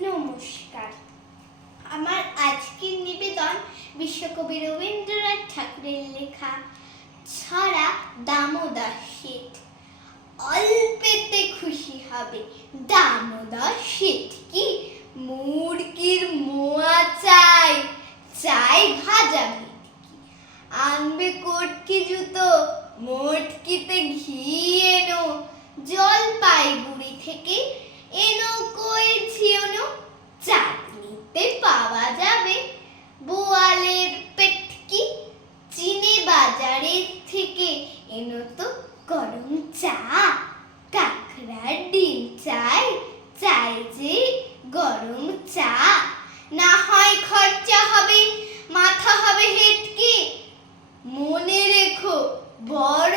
নমস্কার। আমার আজকের নিবেদন বিশ্বকবি রবীন্দ্রনাথ ঠাকুরের লেখা ছড়া দামোদর শীত। অল্পেতে খুশি হবে দামোদর শীত কি মুরগির মোয়া চাই, চাই ভাজা ভেটকি, আনবে কটকি জুতো, মটকিতে ঘি এনো, জলপাইগুড়ি থেকে এনো কই ঝিওনো, চাটনিতে পাওয়া যাবে বোয়ালের পেটকি, চিনে বাজারের থেকে এনো তো গরম চা, কাঁকড়ার ডিম চাই, চাই যে গরম চা, না হয় খরচা হবে, মাথা হবে হেটকি, মনে রেখো বড়